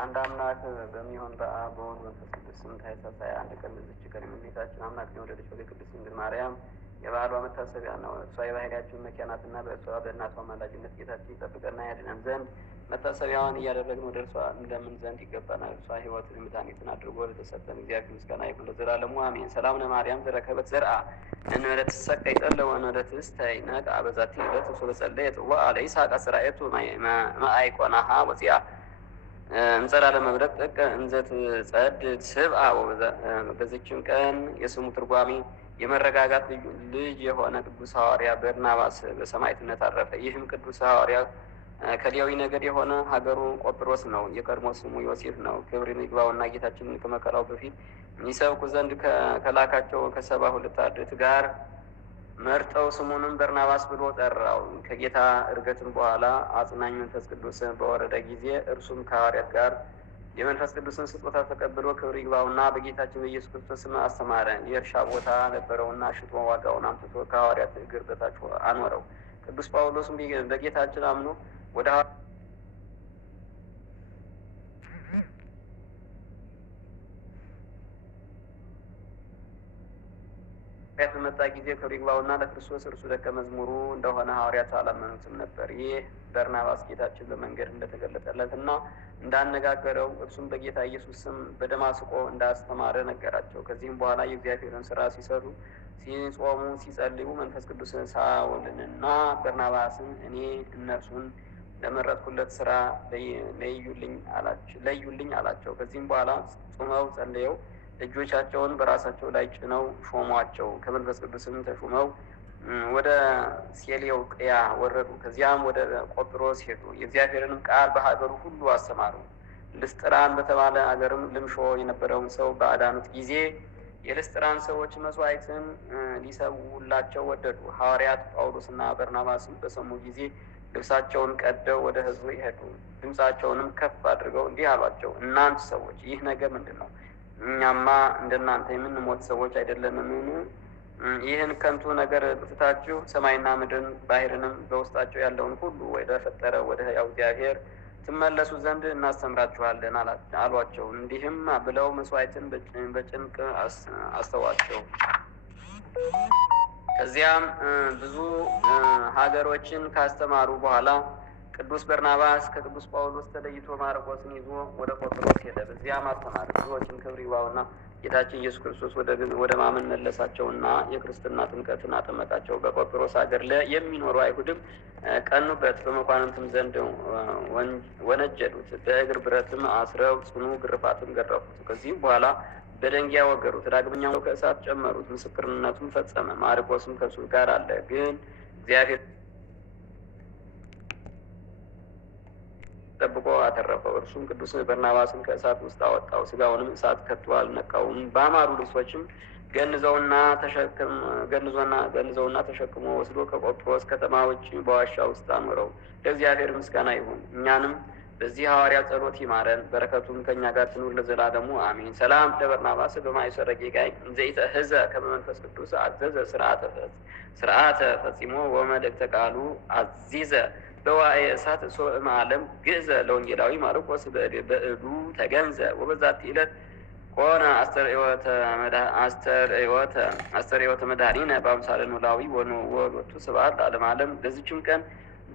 አንድ አምላክ በሚሆን በአብ በወልድ በመንፈስ ቅዱስ ስም ታኅሳስ 21 ቀን በዚች ቀን የእመቤታችን አምላክን የወለደች ቅድስት ድንግል ማርያም የበዓሏ መታሰቢያ ነው። እርሷ የባህሪያችን መኪያ ናትና በእርሷ በእናቷ አማላጅነት ጌታችን ይጠብቀና ያድነን ዘንድ መታሰቢያዋን እያደረግን ወደ እርሷ እንደምን ዘንድ ይገባናል። እርሷ ሕይወትን መድኃኒትን አድርጎ ለተሰጠን እግዚአብሔር ምስጋና ይሁን ለዘላለሙ አሜን። ሰላም ለማርያም ዘረከበት ዘርአ እንበለ ትሰቀይ ጠለ ወእንበለ ትስታይ ነቅዓ በዛቲ ዕለት ወበጸለየት ወለይስሐቅ አስራኤቱ ማእይቆናሃ ወፂአ እንጸራ ለመብረቅ ጥቀ እንዘት ጸድ ስብአ። በዚችም ቀን የስሙ ትርጓሜ የመረጋጋት ልጅ የሆነ ቅዱስ ሐዋርያ በርናባስ በሰማዕትነት አረፈ። ይህም ቅዱስ ሐዋርያ ከሌዊ ነገድ የሆነ ሀገሩ ቆጵሮስ ነው። የቀድሞ ስሙ ዮሴፍ ነው። ክብር ይግባውና ጌታችንን ከመከራው በፊት ይሰብኩ ዘንድ ከላካቸው ከ72 አርድእት ጋር መርጠው ስሙንም በርናባስ ብሎ ጠራው። ከጌታ እርገትም በኋላ አጽናኝ መንፈስ ቅዱስ በወረደ ጊዜ እርሱም ከሐዋርያት ጋር የመንፈስ ቅዱስን ስጦታ ተቀብሎ ክብር ይግባውና በጌታችን በኢየሱስ ክርስቶስም አስተማረ። የእርሻ ቦታ ነበረውና ሽጦ ዋጋውን አምጥቶ ከሐዋርያት እግር በታች አኖረው። ቅዱስ ጳውሎስም በጌታችን አምኖ ወደ በመጣ ጊዜ ክብር ይግባውና ለክርስቶስ እርሱ ደቀ መዝሙሩ እንደሆነ ሐዋርያት አላመኑትም ነበር። ይህ በርናባስ ጌታችን በመንገድ እንደተገለጠለት እና እንዳነጋገረው እርሱም በጌታ ኢየሱስ ስም በደማስቆ እንዳስተማረ ነገራቸው። ከዚህም በኋላ የእግዚአብሔርን ስራ ሲሰሩ፣ ሲጾሙ፣ ሲጸልዩ መንፈስ ቅዱስ ሳውልንና በርናባስን እኔ እነርሱን ለመረጥኩለት ስራ ለዩልኝ አላቸው። ከዚህም በኋላ ጾመው ጸልየው እጆቻቸውን በራሳቸው ላይ ጭነው ሾሟቸው። ከመንፈስ ቅዱስም ተሹመው ወደ ሴሌውቅያ ወረዱ። ከዚያም ወደ ቆጵሮስ ሄዱ። የእግዚአብሔርንም ቃል በሀገሩ ሁሉ አስተማሩ። ልስጥራን በተባለ አገርም ልምሾ የነበረውን ሰው በአዳኑት ጊዜ የልስጥራን ሰዎች መስዋዕትን ሊሰውላቸው ወደዱ። ሐዋርያት ጳውሎስና በርናባስም በሰሙ ጊዜ ልብሳቸውን ቀደው ወደ ሕዝቡ ይሄዱ። ድምፃቸውንም ከፍ አድርገው እንዲህ አሏቸው፣ እናንተ ሰዎች ይህ ነገር ምንድን ነው? እኛማ እንደናንተ የምንሞት ሰዎች አይደለንምን? ይህን ከንቱ ነገር ትታችሁ ሰማይና ምድርን ባህርንም በውስጣቸው ያለውን ሁሉ ወደ ፈጠረ ወደ ሕያው እግዚአብሔር ትመለሱ ዘንድ እናስተምራችኋለን አሏቸው። እንዲህም ብለው መስዋዕትን በጭንቅ አስተዋቸው። ከዚያም ብዙ ሀገሮችን ካስተማሩ በኋላ ቅዱስ በርናባስ ከቅዱስ ጳውሎስ ተለይቶ ማርቆስን ይዞ ወደ ቆጵሮስ ሄደ። በዚያም አስተማረ። ብዙዎችን ክብር ይግባውና ጌታችን ኢየሱስ ክርስቶስ ወደ ማመን መለሳቸውና የክርስትና ጥምቀትን አጠመቃቸው። በቆጵሮስ ሀገር የሚኖሩ አይሁድም ቀኑበት፣ በመኳንንትም ዘንድ ወነጀሉት። በእግር ብረትም አስረው ጽኑ ግርፋትም ገረፉት። ከዚህም በኋላ በደንጊያ ወገሩት። ዳግመኛው ከእሳት ጨመሩት። ምስክርነቱን ፈጸመ። ማርቆስም ከእሱ ጋር አለ። ግን እግዚአብሔር ጠብቆ አተረፈው። እርሱም ቅዱስ በርናባስን ከእሳት ውስጥ አወጣው። ስጋውንም እሳት ከቶ አልነካውም። በአማሩ ልብሶችም ገንዘውና ተሸክሞ ወስዶ ከቆጵሮስ ከተማ ውጭ በዋሻ ውስጥ አኖረው። ለእግዚአብሔር ምስጋና ይሁን፣ እኛንም በዚህ ሐዋርያ ጸሎት ይማረን፣ በረከቱም ከእኛ ጋር ትኑር ለዘላለሙ አሜን። ሰላም ለበርናባስ በማእሰረ ጌጋይ እንዘኢተሕዘ ከመ መንፈስ ቅዱስ አዘዘ ስርዓተ ፈጺሞ ወመልእክተ ቃሉ አዚዘ በዋዕየ እሳት ሶእመ ዓለም ግእዘ ለወንጌላዊ ማርቆስ በእዱ ተገንዘ ወበዛቲ ዕለት ኮነ አስተርእዮተ መድኃኒነ በአምሳለ ኖላዊ ወሎቱ ስብሐት ለዓለመ ዓለም። በዚችም ቀን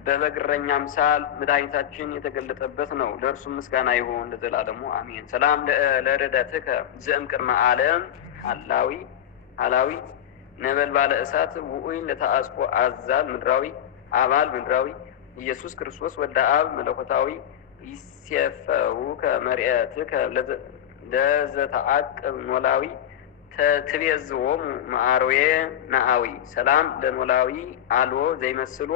በበግረኛ አምሳል መድኃኒታችን የተገለጠበት ነው። ለእርሱም ምስጋና ይሁን ለዘላለሙ አሜን። ሰላም ለርደትከ ዘእምቅድመ ዓለም ሀላዊ ነበልባለ እሳት ውዑይ ለተአጽቆ አዛል ምድራዊ አባል ምድራዊ ኢየሱስ ክርስቶስ ወደ አብ መለኮታዊ ይሴፈው ከመርኤትከ ለዘተአቅብ ኖላዊ ትቤዝዎሙ ማዕርዌ ናአዊ። ሰላም ለኖላዊ አልዎ ዘይመስሎ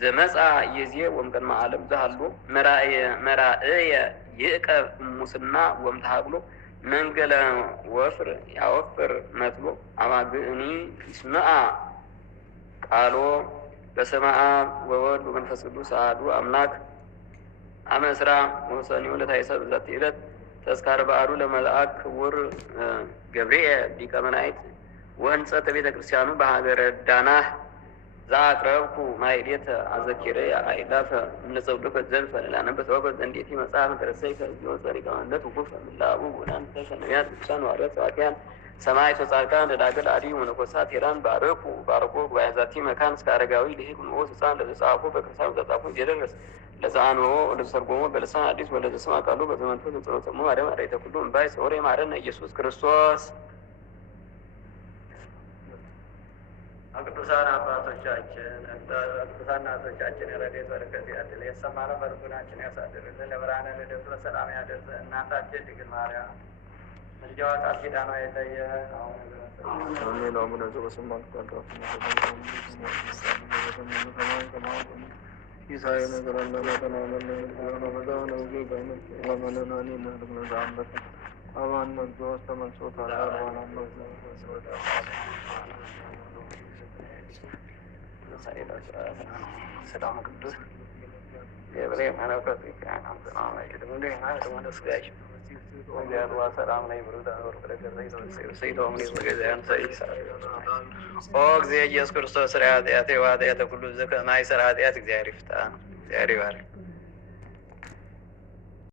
ዘመጻ ይዜ ወእምቅድመ ዓለም ዘሃሎ መራእየ ይእቀብ ሙስና ወምተሃብሎ መንገለ ወፍር ያወፍር መትሎ አባግእኒ ይስምዓ ቃሎ በስመ አብ ወወልድ ወመንፈስ ቅዱስ አሐዱ አምላክ አመ ዕስራ ወሰኔሁ ለታኅሳስ በዛቲ ዕለት ተዝካረ በዓሉ ለመልአክ ክቡር ገብርኤል ሊቀ መላእክት ወህንጸተ ቤተ ክርስቲያኑ በሀገረ ዳናህ ዛቅረብኩ ማይሌተ አዘኪሬ አይላፈ እምነጸውልፈ ዘልፈ ላነበ ተወገዝ እንዴት መጽሐፍ ተረሰይ ከዚዮ ጸሪቀ ማለት ውቁፍ ምላቡ ጉናን ተሸነያት ብቻን ዋረት ዋቲያን ሰማይ ተጻድቃን ደዳገል አዲ መነኮሳት ሄራን ባረኩ ባርኮ ጉባኤዛቲ መካን እስከ አረጋዊ ልሂቅ ንዑስ ሕፃን ለተጻፉ በቅርሳዊ ተጻፉ እየደረስ ለዛኖ ለሰርጎሞ በልሳን አዲስ ወለዘስማ ቃሉ በዘመንፈስ ጸሎተሙ ማርያም አረይተ ኩሉ እምባይ ጾሬ ማረነ ኢየሱስ ክርስቶስ። ቅዱሳን አባቶቻችን ቅዱሳን እናቶቻችን የረድኤት በረከት ያድል የሰማነ በልቡናችን ያሳድርልን። ለብርሃነ ልደቱ በሰላም ያደርሰን። እናታችን ድንግል ማርያም ምልጃዋ ቃል ኪዳኗ አይለየን። አሜን። አቡነ ዘበሰማያት ይሳይ ነገር አለመጠናመን ለመዳን ወጌ ባይነት ለመለናኒ ለመለዛ አምበት አማን መንዞስ ተመንሶታ አርባና ነው ሰላም ቅዱስ የብሬም መለኮት ይካን አምጥናው አይደለም እንዴ ማለት ነው ስጋሽ ወዲያው ሰላም ላይ ብሩዳ ወር በረከዘይ ነው ሰይዶ ምን ይዘገዛን ሰይሳ ኦ እግዚእ ኢየሱስ ክርስቶስ ራያት ያቴዋት ያተኩሉ ዘከማይ ሰራያት እግዚአብሔር ይፍታ እግዚአብሔር ይባርክ።